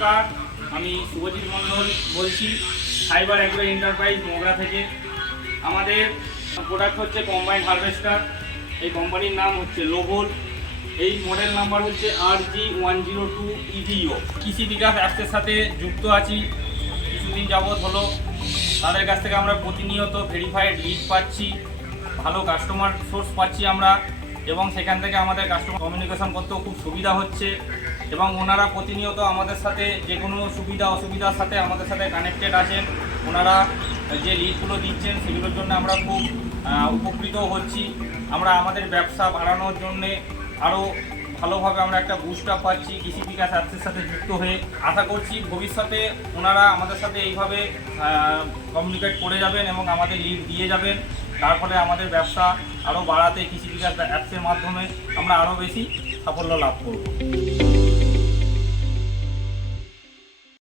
নমস্কার, আমি শুভজিৎ মণ্ডল বলছি, ফাইবার অ্যাগ্রো এন্টারপ্রাইজ মোগরা থেকে। আমাদের প্রোডাক্ট হচ্ছে কম্বাইন হারভেস্টার। এই কোম্পানির নাম হচ্ছে লোভল। এই মডেল নাম্বার হচ্ছে RG102 EVO। কৃষি বিকাশ অ্যাপসের সাথে যুক্ত আছি কিছুদিন যাবৎ হলো। তাদের কাছ থেকে আমরা প্রতিনিয়ত ভেরিফাইড লিড পাচ্ছি, ভালো কাস্টমার সোর্স পাচ্ছি আমরা, এবং সেখান থেকে আমাদের কাস্টমার কমিউনিকেশন করতেও খুব সুবিধা হচ্ছে। এবং ওনারা প্রতিনিয়ত আমাদের সাথে যে কোনো সুবিধা অসুবিধার সাথে আমাদের সাথে কানেক্টেড আছেন। ওনারা যে লিডগুলো দিচ্ছেন সেগুলোর জন্য আমরা খুব উপকৃত হচ্ছি। আমরা আমাদের ব্যবসা বাড়ানোর জন্যে আরও ভালোভাবে আমরা একটা বুস্ট আপ পাচ্ছি কৃষি বিকাশ অ্যাপসের সাথে যুক্ত হয়ে। আশা করছি ভবিষ্যতে ওনারা আমাদের সাথে এইভাবে কমিউনিকেট করে যাবেন এবং আমাদের লিড দিয়ে যাবেন। তার ফলে আমাদের ব্যবসা আরও বাড়াতে কৃষি বিকাশ অ্যাপসের মাধ্যমে আমরা আরও বেশি সাফল্য লাভ করব।